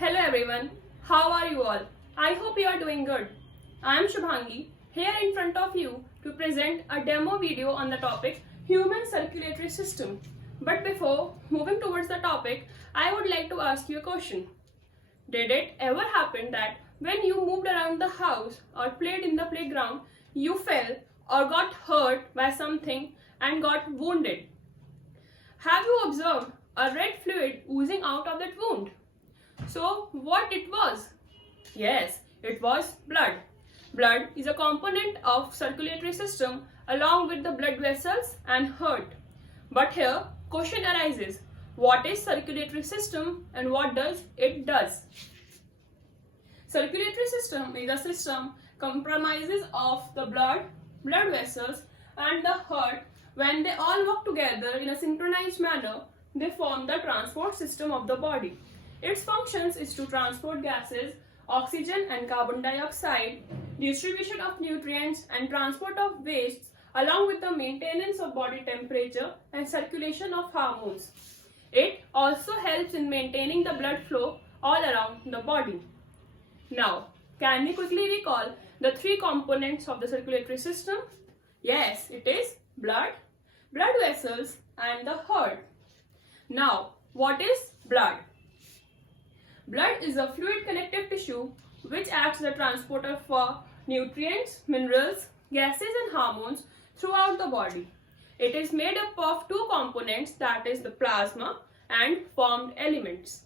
Hello everyone, how are you all? I hope you are doing good. I am Shubhangi here in front of you to present a demo video on the topic Human Circulatory System. But before moving towards the topic, I would like to ask you a question. Did it ever happen that when you moved around the house or played in the playground, you fell or got hurt by something and got wounded? Have you observed a red fluid oozing out of that wound? So what it was? Yes, it was blood. Blood is a component of circulatory system along with the blood vessels and heart. But here question arises, what is circulatory system and what does it does? Circulatory system is a system comprises of the blood vessels and the heart. When they all work together in a synchronized manner, they form the transport system of the body. Its functions is to transport gases, oxygen and carbon dioxide, distribution of nutrients and transport of wastes along with the maintenance of body temperature and circulation of hormones. It also helps in maintaining the blood flow all around the body. Now, can we quickly recall the three components of the circulatory system? Yes, it is blood vessels and the heart. Now, what is blood? Blood is a fluid connective tissue which acts as a transporter for nutrients, minerals, gases and hormones throughout the body. It is made up of two components, that is the plasma and formed elements.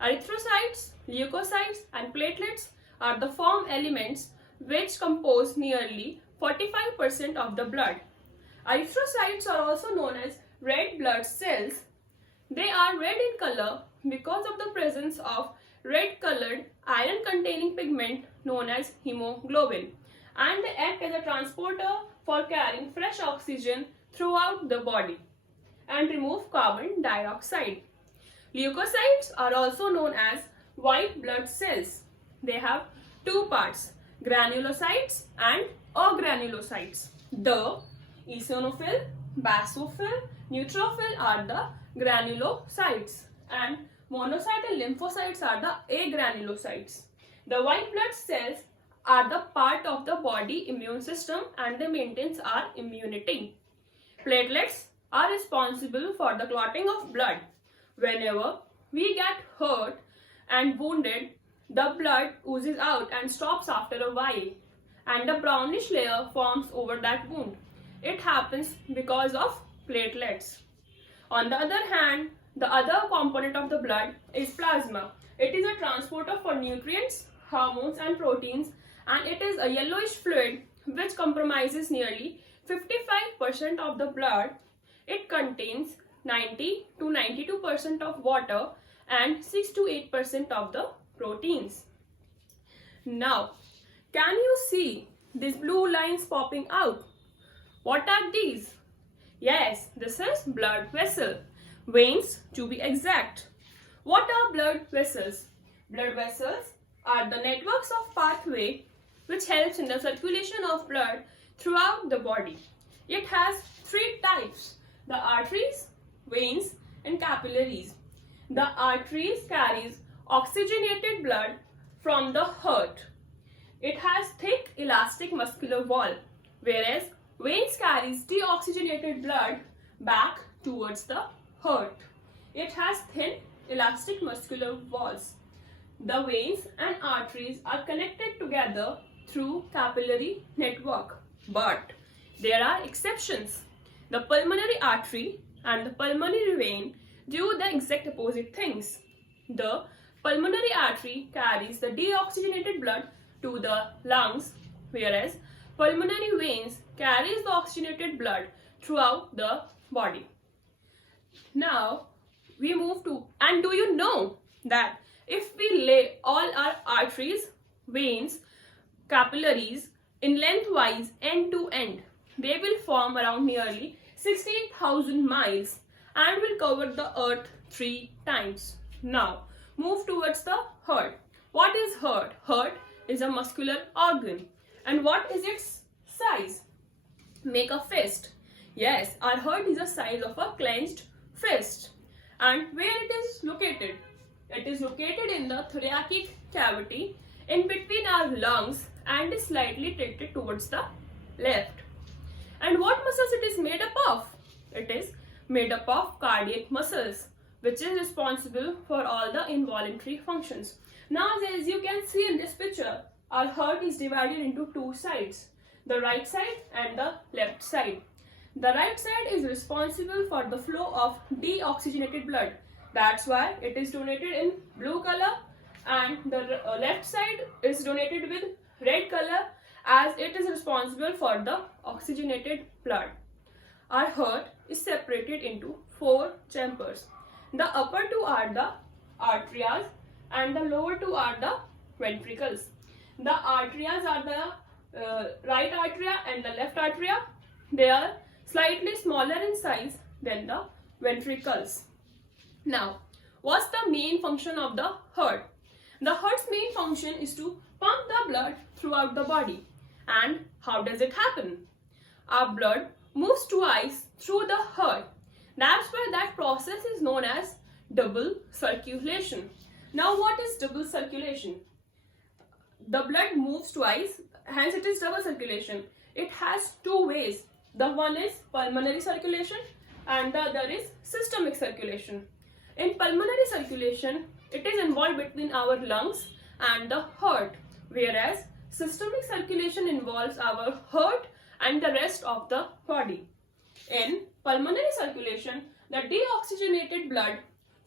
Erythrocytes, leukocytes and platelets are the formed elements which compose nearly 45% of the blood. Erythrocytes are also known as red blood cells. They are red in color because of the presence of red colored iron containing pigment known as hemoglobin, and they act as a transporter for carrying fresh oxygen throughout the body and remove carbon dioxide. Leukocytes are also known as white blood cells. They have two parts, granulocytes and agranulocytes. The eosinophil, basophil, neutrophil are the granulocytes and monocyte and lymphocytes are the agranulocytes. The white blood cells are the part of the body immune system and they maintain our immunity. Platelets are responsible for the clotting of blood. Whenever we get hurt and wounded, the blood oozes out and stops after a while and a brownish layer forms over that wound. It happens because of platelets. On the other hand, the other component of the blood is plasma. It is a transporter for nutrients, hormones and proteins, and it is a yellowish fluid which comprises nearly 55% of the blood. It contains 90 to 92% of water and 6 to 8% of the proteins. Now, can you see these blue lines popping out? What are these? Yes, this is blood vessel. Veins to be exact. What are blood vessels? Blood vessels are the networks of pathway which helps in the circulation of blood throughout the body. It has three types, the arteries, veins and capillaries. The arteries carries oxygenated blood from the heart. It has thick elastic muscular wall, whereas veins carries deoxygenated blood back towards the heart. It has thin elastic muscular walls. The veins and arteries are connected together through capillary network. But there are exceptions. The pulmonary artery and the pulmonary vein do the exact opposite things. The pulmonary artery carries the deoxygenated blood to the lungs, whereas pulmonary veins carries the oxygenated blood throughout the body. Now we move to, and do you know that if we lay all our arteries, veins, capillaries in lengthwise end to end, they will form around nearly 68,000 miles and will cover the earth 3 times. Now move towards the heart. What is heart? Heart is a muscular organ. And what is its size? Make a fist. Yes, our heart is the size of a clenched fist. And where it is located? It is located in the thoracic cavity in between our lungs and is slightly tilted towards the left. And what muscles it is made up of? It is made up of cardiac muscles, which is responsible for all the involuntary functions. Now, as you can see in this picture, our heart is divided into two sides, the right side and the left side. The right side is responsible for the flow of deoxygenated blood. That's why it is donated in blue color, and the left side is donated with red color, as it is responsible for the oxygenated blood. Our heart is separated into four chambers. The upper two are the arteries and the lower two are the ventricles. The arteries are the right arteria and the left arteria. They are slightly smaller in size than the ventricles. Now, what's the main function of the heart? The heart's main function is to pump the blood throughout the body. And how does it happen? Our blood moves twice through the heart. That's why that process is known as double circulation. Now, what is double circulation? The blood moves twice, hence it is double circulation. It has two ways. The one is pulmonary circulation and the other is systemic circulation. In pulmonary circulation, it is involved between our lungs and the heart, whereas systemic circulation involves our heart and the rest of the body. In pulmonary circulation, the deoxygenated blood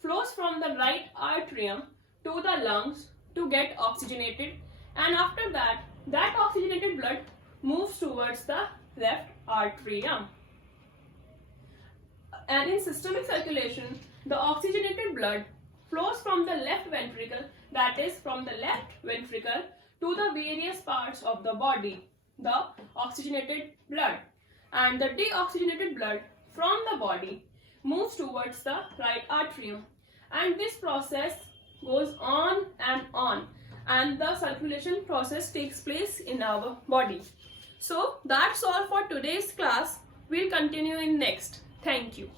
flows from the right atrium to the lungs to get oxygenated, and after that, that oxygenated blood moves towards the left atrium. And in systemic circulation, the oxygenated blood flows from the left ventricle, that is from the left ventricle to the various parts of the body, the oxygenated blood, and the deoxygenated blood from the body moves towards the right atrium, and this process goes on, and the circulation process takes place in our body. So that's all for today's class. We'll continue in next. Thank you.